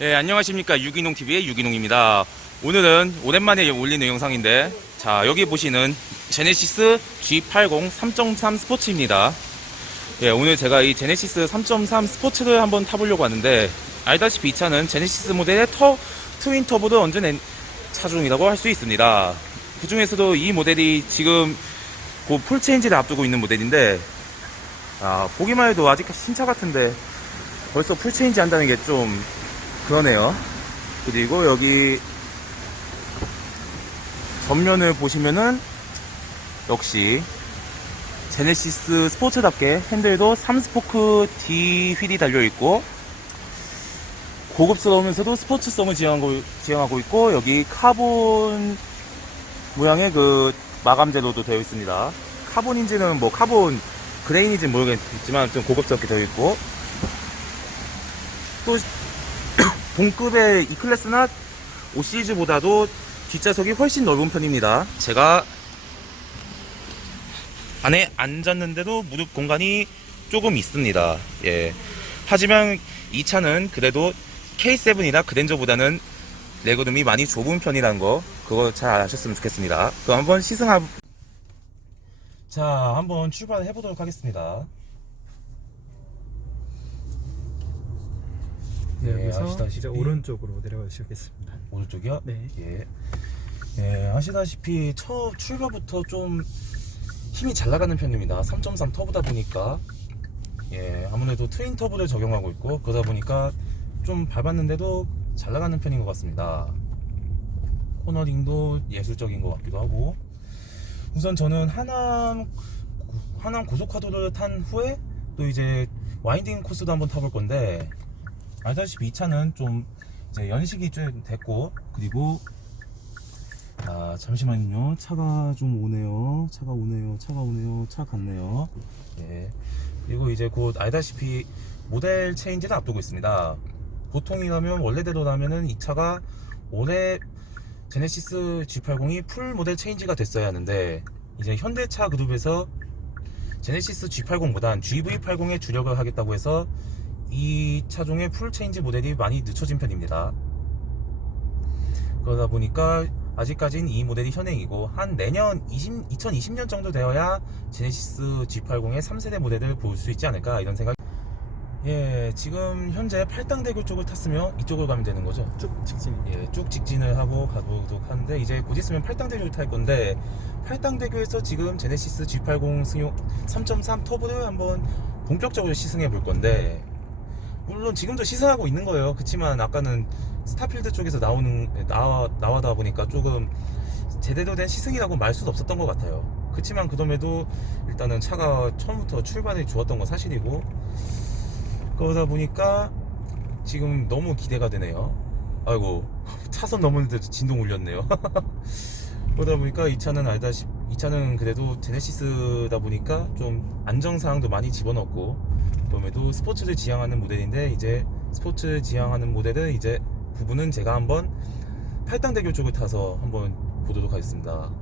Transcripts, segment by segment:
네, 안녕하십니까. 유기농TV의 유기농입니다. 오늘은 오랜만에 올리는 영상인데, 자, 여기 보시는 제네시스 G80 3.3 스포츠입니다. 예, 오늘 제가 이 제네시스 3.3 스포츠를 한번 타보려고 하는데, 알다시피 이 차는 제네시스 모델의 트윈 터보를 얹은 차종이라고 할 수 있습니다. 그 중에서도 이 모델이 지금 곧 풀체인지를 앞두고 있는 모델인데, 보기만 해도 아직 신차 같은데 벌써 풀체인지 한다는 게 좀 그러네요. 그리고 여기 전면을 보시면은 역시 제네시스 스포츠답게 핸들도 3스포크 D 휠이 달려있고, 고급스러우면서도 스포츠성을 지향하고 있고, 여기 카본 모양의 그 마감 제로도 되어 있습니다. 카본인지는 뭐 카본 그레인인지는 모르겠지만 좀 고급스럽게 되어 있고, 또 동급의 E클래스나 5시리즈보다도 뒷좌석이 훨씬 넓은 편입니다. 제가 안에 앉았는데도 무릎 공간이 조금 있습니다. 예. 하지만 이 차는 그래도 K7이나 그랜저보다는 레그룸이 많이 좁은 편이라는 거, 그거 잘 아셨으면 좋겠습니다. 그럼 한번 자, 한번 출발해 보도록 하겠습니다. 네, 예, 여기서 아시다시피 이제 오른쪽으로 내려가시겠습니다. 오른쪽이요? 네. 예. 예, 아시다시피 출발부터 좀 힘이 잘 나가는 편입니다. 3.3 터보다 보니까, 예, 아무래도 트윈 터보를 적용하고 있고, 그러다 보니까 좀 밟았는데도 잘 나가는 편인 것 같습니다. 코너링도 예술적인 것 같기도 하고. 우선 저는 하남 고속화도를 탄 후에 또 이제 와인딩 코스도 한번 타볼 건데, 알다시피 이 차는 좀 이제 연식이 좀 됐고, 그리고 잠시만요. 차가 좀 오네요. 차 갔네요. 예. 그리고 이제 곧 알다시피 모델 체인지를 앞두고 있습니다. 보통이라면 원래대로라면은 이 차가 올해 제네시스 G80이 풀 모델 체인지가 됐어야 하는데, 이제 현대차 그룹에서 제네시스 G80보단 GV80에 주력을 하겠다고 해서 이 차종의 풀 체인지 모델이 많이 늦춰진 편입니다. 그러다 보니까 아직까지는 이 모델이 현행이고, 한 내년 2020년 정도 되어야 제네시스 G80의 3세대 모델을 볼 수 있지 않을까, 이런 생각. 예, 지금 현재 팔당대교 쪽을 탔으면 이쪽으로 가면 되는 거죠. 쭉 직진. 예, 쭉 직진을 하고 가보도록 하는데, 이제 곧 있으면 팔당대교를 탈 건데, 팔당대교에서 지금 제네시스 G80 승용 3.3 터보를 한번 본격적으로 시승해 볼 건데, 물론 지금도 시승하고 있는 거예요. 그렇지만 아까는 스타필드 쪽에서 나와다 보니까 조금 제대로 된 시승이라고 말 수도 없었던 것 같아요. 그렇지만 그럼에도 일단은 차가 처음부터 출발이 좋았던 건 사실이고, 그러다 보니까 지금 너무 기대가 되네요. 아이고, 차선 넘었는데 진동 울렸네요. 그러다 보니까 이 차는 그래도 제네시스다 보니까 좀 안정사항도 많이 집어넣고, 그럼에도 스포츠를 지향하는 모델인데, 이제 스포츠를 지향하는 모델은 이제 부분은 제가 한번 팔당대교 쪽을 타서 한번 보도록 하겠습니다.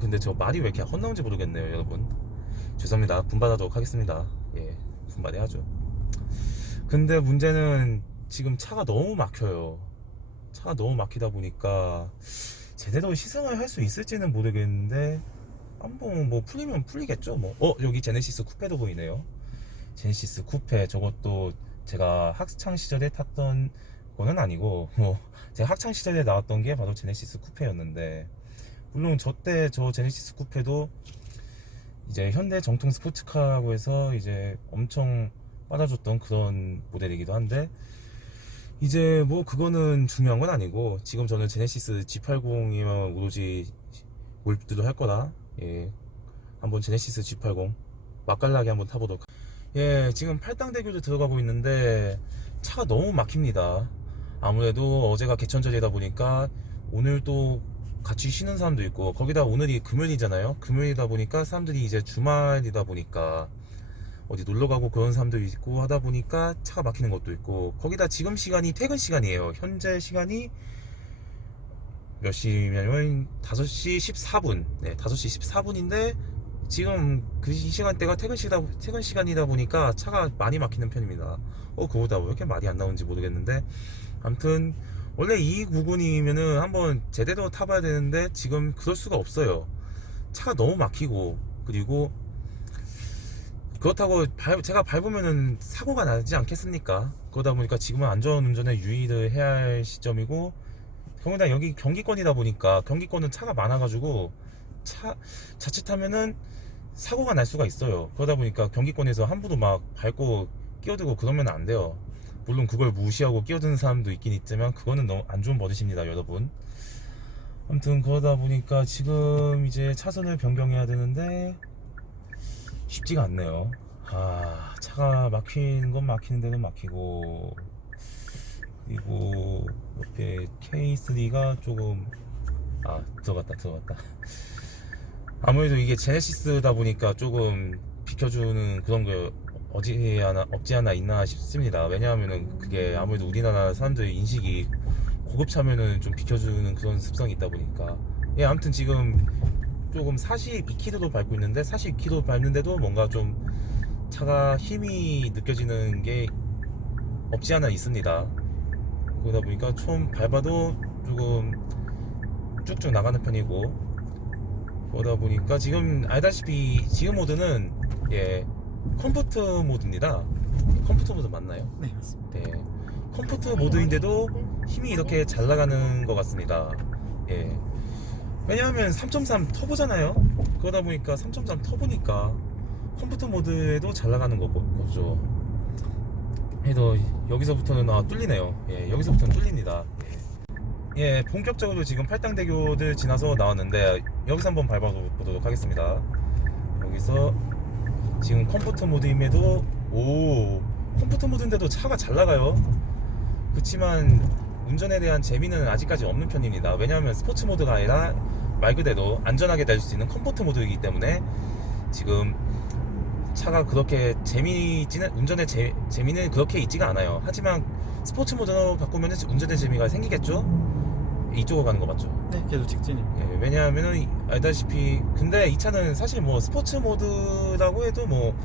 근데 저 말이 왜 이렇게 헛나온지 모르겠네요, 여러분. 죄송합니다. 분발하도록 하겠습니다. 예, 분발해야죠. 근데 문제는 지금 차가 너무 막혀요. 차가 너무 막히다 보니까 제대로 시승을 할 수 있을지는 모르겠는데, 한번 뭐 풀리면 풀리겠죠 뭐. 여기 제네시스 쿠페도 보이네요. 제네시스 쿠페, 저것도 제가 학창 시절에 탔던 거는 아니고, 제가 학창 시절에 나왔던 게 바로 제네시스 쿠페였는데, 물론 저 제네시스 쿠페도 이제 현대 정통 스포츠카라고 해서 이제 엄청 빨아줬던 그런 모델이기도 한데, 이제 뭐 그거는 중요한 건 아니고, 지금 저는 제네시스 G80이면 오로지 몰두를 할 거라, 예, 한번 제네시스 G80 맛깔나게 한번 타보도록. 예, 지금 팔당대교를 들어가고 있는데 차가 너무 막힙니다. 아무래도 어제가 개천절이다 보니까 오늘 또 같이 쉬는 사람도 있고, 거기다 오늘이 금요일이잖아요. 금요일이다 보니까 사람들이 이제 주말이다 보니까 어디 놀러 가고 그런 사람들이 있고 하다 보니까 차가 막히는 것도 있고, 거기다 지금 시간이 퇴근 시간이에요. 현재 시간이 몇 시냐면 5시 14분. 네, 5시 14분인데 지금 그 시간대가 퇴근 시간이다 보니까 차가 많이 막히는 편입니다. 그거보다 왜 이렇게 말이 안 나오는지 모르겠는데, 아무튼 원래 이 구간이면은 한번 제대로 타봐야 되는데 지금 그럴 수가 없어요. 차가 너무 막히고, 그리고 그렇다고 제가 밟으면은 사고가 나지 않겠습니까? 그러다 보니까 지금은 안전운전에 유의를 해야 할 시점이고, 경기다 여기 경기권이다 보니까 경기권은 차가 많아가지고 자칫하면은 사고가 날 수가 있어요. 그러다 보니까 경기권에서 함부로 막 밟고 끼어들고 그러면 안 돼요. 물론 그걸 무시하고 끼어드는 사람도 있긴 있지만 그거는 너무 안 좋은 버릇입니다, 여러분. 아무튼 그러다 보니까 지금 이제 차선을 변경해야 되는데 쉽지가 않네요. 차가 막히는 건 막히는 데는 막히고, 그리고 옆에 K3가 조금 들어갔다. 아무래도 이게 제네시스다 보니까 조금 비켜주는 그런 게 없지 않아 있나 싶습니다. 왜냐하면은 그게 아무래도 우리나라 사람들의 인식이 고급차면은 좀 비켜주는 그런 습성이 있다 보니까. 아무튼 지금 조금 42km도 밟고 있는데 42km 밟는데도 뭔가 좀 차가 힘이 느껴지는 게 없지 않아 있습니다. 그러다 보니까 처음 밟아도 조금 쭉쭉 나가는 편이고, 그러다 보니까 지금 알다시피 지금 모드는 컴포트 모드입니다. 컴포트 모드 맞나요? 네, 맞습니다. 네, 컴포트 모드인데도 힘이 이렇게 잘 나가는 것 같습니다. 왜냐하면 3.3 터보잖아요. 그러다 보니까 3.3 터보니까 컴포트 모드에도 잘 나가는 거죠. 그래도 여기서부터는 뚫리네요. 여기서부터는 뚫립니다. 본격적으로 지금 팔당대교를 지나서 나왔는데 여기서 한번 밟아보도록 하겠습니다. 여기서 지금 컴포트 모드임에도 컴포트 모드인데도 차가 잘 나가요. 그렇지만 운전에 대한 재미는 아직까지 없는 편입니다. 왜냐하면 스포츠 모드가 아니라 말 그대로 안전하게 달릴 수 있는 컴포트 모드이기 때문에 지금 차가 그렇게 운전의 재미는 그렇게 있지가 않아요. 하지만 스포츠 모드로 바꾸면 운전의 재미가 생기겠죠? 이쪽으로 가는 거 맞죠? 네, 계속 직진입니다. 왜냐하면은 알다시피 근데 이 차는 사실 뭐 스포츠 모드라고 해도 뭐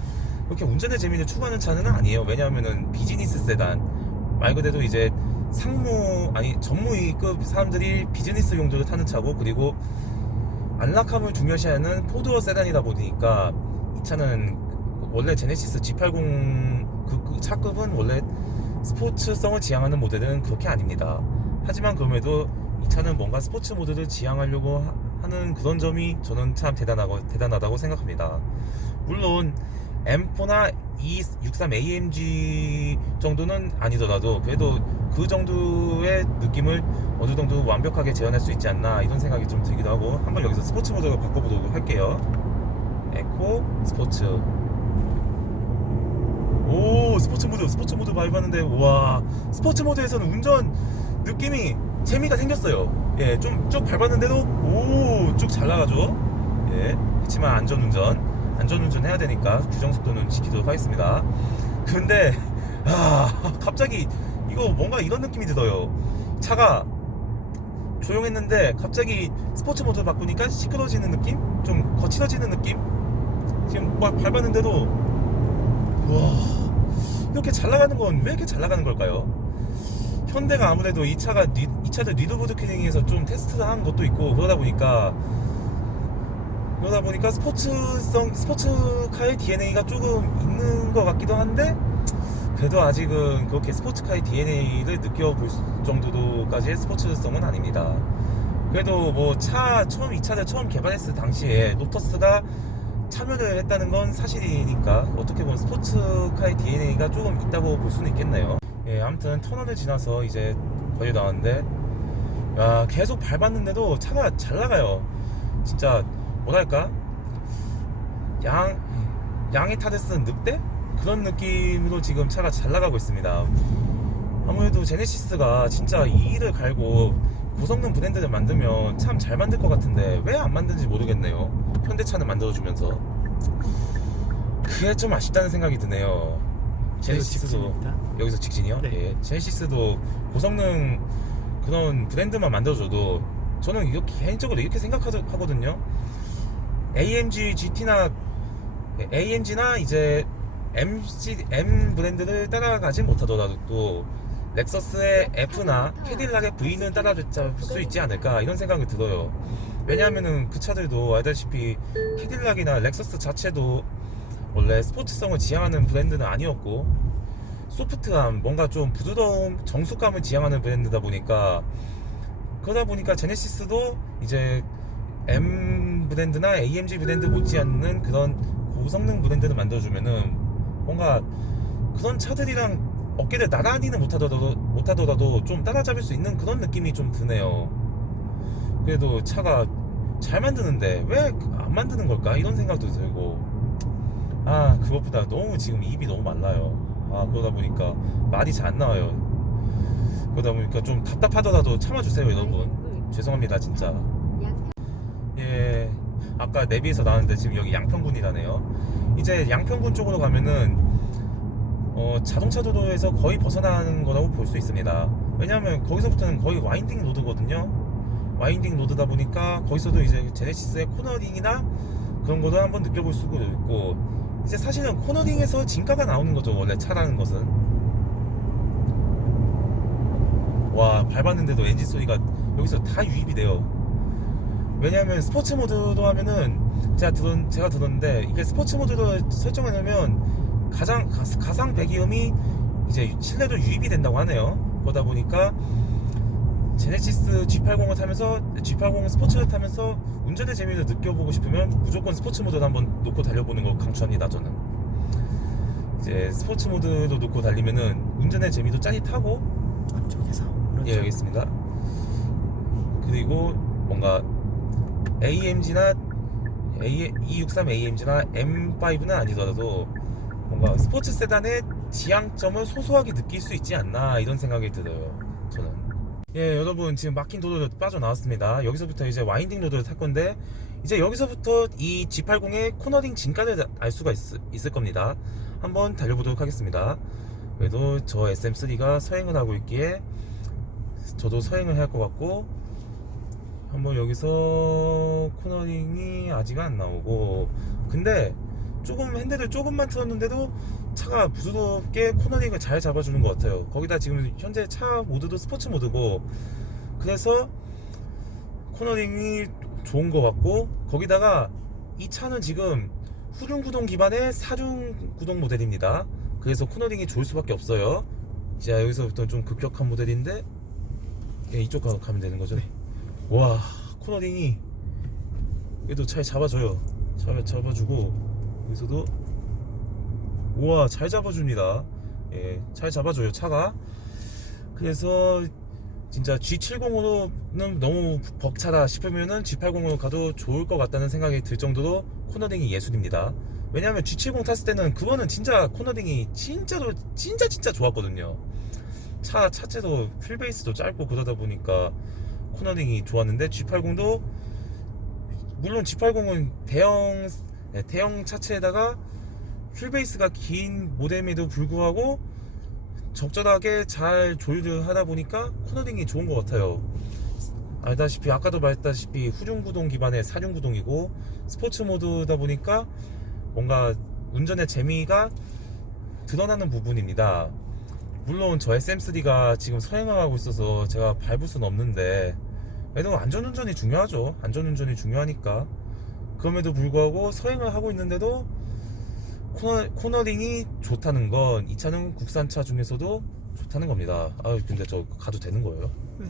그렇게 운전의 재미를 추구하는 차는 아니에요. 왜냐하면은 비즈니스 세단 말 그대로 이제 전무위급 사람들이 비즈니스 용도로 타는 차고, 그리고 안락함을 중요시하는 포드어 세단이다 보니까 이 차는 원래 제네시스 G80 그 차급은 원래 스포츠성을 지향하는 모델은 그렇게 아닙니다. 하지만 그럼에도 이 차는 뭔가 스포츠 모드를 지향하려고 하는 그런 점이 저는 참 대단하다고 생각합니다. 물론 M4나 E63AMG 정도는 아니더라도 그래도 그 정도의 느낌을 어느 정도 완벽하게 재현할 수 있지 않나 이런 생각이 좀 들기도 하고, 한번 여기서 스포츠 모드로 바꿔보도록 할게요. 에코 스포츠. 스포츠 모드 밟았는데, 와, 스포츠 모드에서는 운전 느낌이 재미가 생겼어요. 좀 쭉 밟았는데도 쭉 잘 나가죠. 그렇지만 안전운전 해야 되니까 규정 속도는 지키도록 하겠습니다. 근데 갑자기 이거 뭔가 이런 느낌이 들어요. 차가 조용했는데 갑자기 스포츠 모드 바꾸니까 시끄러지는 느낌? 좀 거칠어지는 느낌? 지금 막 밟았는데도 이렇게 잘 나가는 건 왜 이렇게 잘 나가는 걸까요? 현대가 아무래도 이 차들 리드보드 튜닝에서 좀 테스트를 한 것도 있고, 그러다 보니까 스포츠카의 DNA가 조금 있는 것 같기도 한데, 그래도 아직은 그렇게 스포츠카의 DNA를 느껴볼 정도까지의 스포츠성은 아닙니다. 그래도 뭐 이 차를 처음 개발했을 당시에 로터스가 참여를 했다는 건 사실이니까 어떻게 보면 스포츠카의 DNA가 조금 있다고 볼 수는 있겠네요. 아무튼 터널을 지나서 이제 거의 나왔는데, 계속 밟았는데도 차가 잘 나가요. 진짜 뭐랄까, 양의 탓을 쓴 늑대? 그런 느낌으로 지금 차가 잘 나가고 있습니다. 아무래도 제네시스가 진짜 이 일을 갈고 고성능 브랜드를 만들면 참 잘 만들 것 같은데 왜 안 만드는지 모르겠네요. 현대차는 만들어주면서. 그게 좀 아쉽다는 생각이 드네요. 제네시스도 여기서 직진이요? 네. 제네시스도 고성능 그런 브랜드만 만들어줘도 저는 개인적으로 이렇게 생각하거든요. AMG나 이제 M 브랜드를 따라가지 못하더라도 렉서스의 F나 캐딜락의 V는 따라잡을 수 있지 않을까 이런 생각이 들어요. 왜냐하면은 그 차들도 알다시피 캐딜락이나 렉서스 자체도 원래 스포츠성을 지향하는 브랜드는 아니었고 소프트함, 뭔가 좀 부드러움, 정숙감을 지향하는 브랜드다 보니까 그러다 보니까 제네시스도 이제 M 브랜드나 AMG 브랜드 못지않는 그런 고성능 브랜드를 만들어주면은 뭔가 그런 차들이랑 어깨를 나란히는 못하더라도 좀 따라잡을 수 있는 그런 느낌이 좀 드네요. 그래도 차가 잘 만드는데 왜 안 만드는 걸까 이런 생각도 들고, 그것보다 너무 지금 입이 너무 말라요. 그러다 보니까 말이 잘 안 나와요. 그러다 보니까 좀 답답하더라도 참아주세요 여러분. 죄송합니다 진짜. 예, 아까 내비에서 나왔는데 지금 여기 양평군이라네요. 이제 양평군 쪽으로 가면은 자동차 도로에서 거의 벗어나는 거라고 볼 수 있습니다. 왜냐하면 거기서부터는 거의 와인딩 로드거든요. 와인딩 로드다 보니까 거기서도 이제 제네시스의 코너링이나 그런 거도 한번 느껴볼 수도 있고, 이제 사실은 코너링에서 진가가 나오는 거죠 원래 차라는 것은. 와, 밟았는데도 엔진 소리가 여기서 다 유입이 돼요. 왜냐하면 스포츠 모드로 하면은 제가 들었는데 이게 스포츠 모드로 설정하려면 가상 배기음이 이제 실내로 유입이 된다고 하네요. 그러다 보니까 제네시스 G80을 타면서 G80 스포츠를 타면서 운전의 재미를 느껴보고 싶으면 무조건 스포츠 모드를 한번 놓고 달려보는 거 강추합니다. 저는 이제 스포츠 모드로 놓고 달리면은 운전의 재미도 짜릿하고, 앞쪽에서 오른쪽. 예, 여기 있습니다. 그리고 뭔가 AMG나 E63 AMG나 M5는 아니더라도 뭔가 스포츠 세단의 지향점을 소소하게 느낄 수 있지 않나 이런 생각이 들어요 저는. 예, 여러분 지금 막힌 도로를 빠져나왔습니다. 여기서부터 이제 와인딩 로드를 탈 건데, 이제 여기서부터 이 G80의 코너링 진가를 알 수가 있을 겁니다. 한번 달려보도록 하겠습니다. 그래도 저 SM3가 서행을 하고 있기에 저도 서행을 할 것 같고, 한번 여기서 코너링이 아직 안 나오고, 근데 조금 핸들을 조금만 틀었는데도 차가 부드럽게 코너링을 잘 잡아주는 것 같아요. 거기다 지금 현재 차 모드도 스포츠 모드고, 그래서 코너링이 좋은 것 같고, 거기다가 이 차는 지금 후륜구동 기반의 사륜구동 모델입니다. 그래서 코너링이 좋을 수밖에 없어요. 자, 여기서부터 좀 급격한 모델인데, 예, 이쪽 가면 되는 거죠. 와, 코너링이 그래도 잘 잡아줘요. 잘 잡아주고, 여기서도 우와, 잘 잡아줍니다. 예, 잘 잡아줘요 차가. 그래서 진짜 G70으로는 너무 벅차다 싶으면은 G80으로 가도 좋을 것 같다는 생각이 들 정도로 코너링이 예술입니다. 왜냐하면 G70 탔을 때는 그거는 진짜 코너링이 진짜 좋았거든요. 차체도 휠베이스도 짧고 그러다 보니까 코너링이 좋았는데, G80도 물론 G80은 대형 차체에다가 휠베이스가 긴 모델임에도 불구하고 적절하게 잘 조율을 하다 보니까 코너링이 좋은 것 같아요. 알다시피 아까도 말했다시피 후륜구동 기반의 사륜구동이고 스포츠 모드다 보니까 뭔가 운전의 재미가 드러나는 부분입니다. 물론 저 SM3가 지금 서행하고 있어서 제가 밟을 수는 없는데, 그래도 안전운전이 중요하죠. 안전운전이 중요하니까. 그럼에도 불구하고 서행을 하고 있는데도 코너링이 좋다는 건 이 차는 국산차 중에서도 좋다는 겁니다. 근데 저 가도 되는 거예요? 네.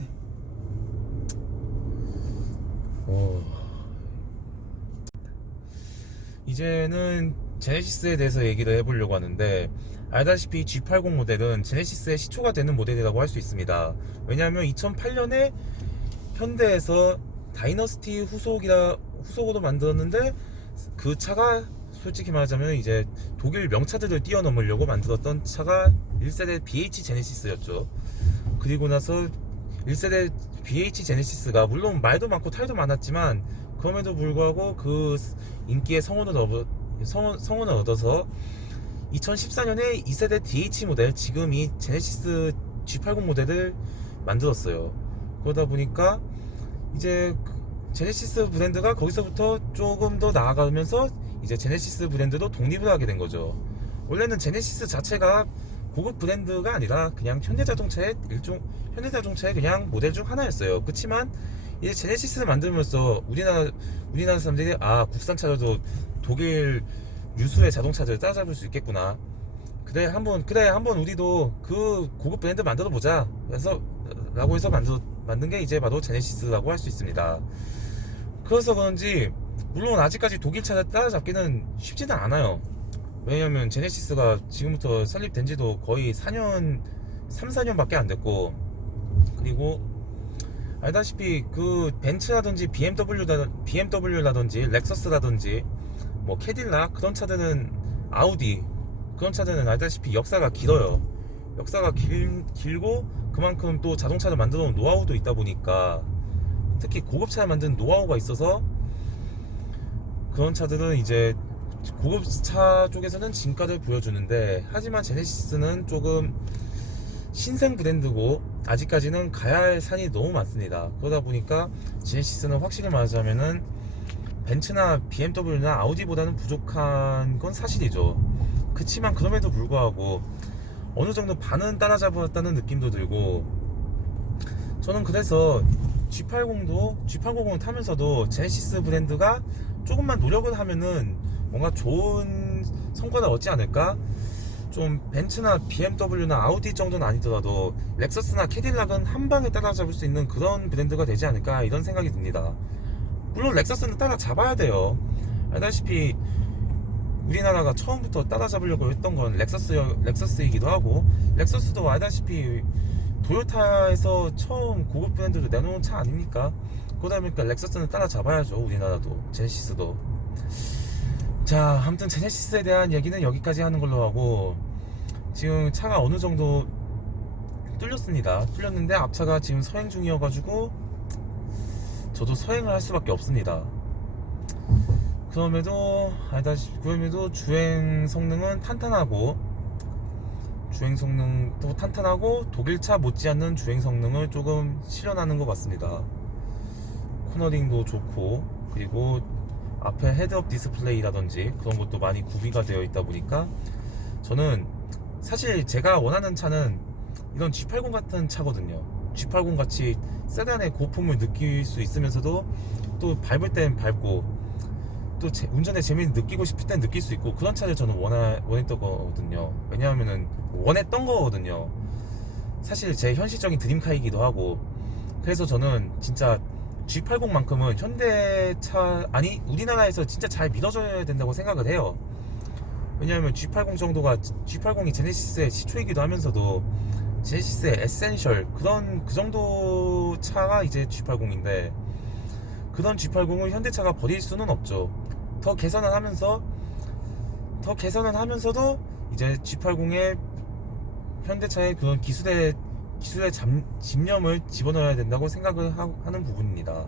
이제는 제네시스에 대해서 얘기를 해보려고 하는데, 알다시피 G80 모델은 제네시스의 시초가 되는 모델이라고 할 수 있습니다. 왜냐하면 2008년에 현대에서 다이너스티 후속으로 만들었는데, 그 차가 솔직히 말하자면 이제 독일 명차들을 뛰어넘으려고 만들었던 차가 1세대 BH 제네시스였죠. 그리고 나서 1세대 BH 제네시스가 물론 말도 많고 탈도 많았지만 그럼에도 불구하고 그 인기의 성원을 얻어서 2014년에 2세대 DH 모델, 지금 이 제네시스 G80 모델을 만들었어요. 그러다 보니까 이제 제네시스 브랜드가 거기서부터 조금 더 나아가면서 이제 제네시스 브랜드도 독립을 하게 된 거죠. 원래는 제네시스 자체가 고급 브랜드가 아니라 그냥 현대자동차의 그냥 모델 중 하나였어요. 그렇지만 이제 제네시스를 만들면서 우리나라 사람들이 국산차로도 독일 유수의 자동차들을 따라잡을 수 있겠구나. 그래 한번 우리도 그 고급 브랜드 만들어 보자. 라고 해서 만든 게 이제 바로 제네시스라고 할 수 있습니다. 그래서 그런지 물론 아직까지 독일 차를 따라잡기는 쉽지는 않아요. 왜냐면 제네시스가 지금부터 설립된 지도 거의 3, 4년밖에 안 됐고, 그리고 알다시피 그 벤츠라든지 BMW라든지 렉서스라든지 뭐 캐딜락 그런 차들은 아우디 그런 차들은 알다시피 역사가 길어요. 역사가 길고 그만큼 또 자동차를 만들어 놓은 노하우도 있다 보니까, 특히 고급차를 만드는 노하우가 있어서 그런 차들은 이제 고급차 쪽에서는 진가를 보여주는데, 하지만 제네시스는 조금 신생 브랜드고 아직까지는 가야 할 산이 너무 많습니다. 그러다 보니까 제네시스는 확실히 말하자면은 벤츠나 BMW나 아우디보다는 부족한 건 사실이죠. 그치만 그럼에도 불구하고 어느 정도 반은 따라잡았다는 느낌도 들고, 저는 그래서 G80을 타면서도 제네시스 브랜드가 조금만 노력을 하면은 뭔가 좋은 성과를 얻지 않을까? 좀 벤츠나 BMW나 아우디 정도는 아니더라도 렉서스나 캐딜락은 한 방에 따라잡을 수 있는 그런 브랜드가 되지 않을까, 이런 생각이 듭니다. 물론 렉서스는 따라잡아야 돼요. 알다시피 우리나라가 처음부터 따라잡으려고 했던 건 렉서스이기도 하고, 렉서스도 알다시피 도요타에서 처음 고급 브랜드로 내놓은 차 아닙니까? 그러다 보니까 렉서스는 따라잡아야죠. 우리나라도, 제네시스도. 자, 아무튼 제네시스에 대한 얘기는 여기까지 하는 걸로 하고, 지금 차가 어느 정도 뚫렸는데 앞차가 지금 서행 중이어가지고 저도 서행을 할 수밖에 없습니다. 그럼에도 주행 성능은 탄탄하고, 독일차 못지않는 주행 성능을 조금 실현하는 것 같습니다. 코너링도 좋고, 그리고 앞에 헤드업 디스플레이라든지 그런 것도 많이 구비가 되어 있다 보니까, 저는 사실 제가 원하는 차는 이런 G80 같은 차거든요. G80 같이 세단의 고품을 느낄 수 있으면서도 또 밟을 땐 밟고 또 운전의 재미를 느끼고 싶을 땐 느낄 수 있고, 그런 차를 저는 원했던 거거든요. 왜냐하면은 원했던 거거든요. 사실 제 현실적인 드림카이기도 하고. 그래서 저는 진짜 G80만큼은 우리나라에서 진짜 잘 믿어줘야 된다고 생각을 해요. 왜냐하면 G80이 제네시스의 시초이기도 하면서도 제네시스의 에센셜 그 정도 차가 이제 G80인데, 그런 G80을 현대차가 버릴 수는 없죠. 더 개선을 하면서도 이제 G80에 현대차의 그런 기술의 집념을 집어넣어야 된다고 생각을 하는 부분입니다.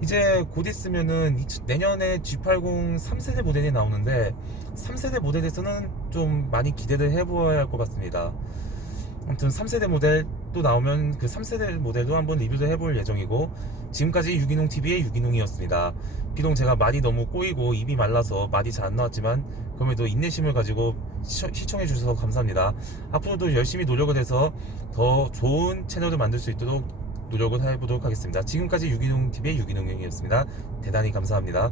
이제 곧 있으면은 내년에 G80 3세대 모델이 나오는데, 3세대 모델에서는 좀 많이 기대를 해보아야 할 것 같습니다. 아무튼 3세대 모델 또 나오면 그 3세대 모델도 한번 리뷰를 해볼 예정이고, 지금까지 유기농TV의 유기농이었습니다. 비록 제가 말이 너무 꼬이고 입이 말라서 말이 잘 안 나왔지만, 그럼에도 인내심을 가지고 시청해 주셔서 감사합니다. 앞으로도 열심히 노력을 해서 더 좋은 채널을 만들 수 있도록 노력을 해보도록 하겠습니다. 지금까지 유기농TV의 유기농이었습니다. 대단히 감사합니다.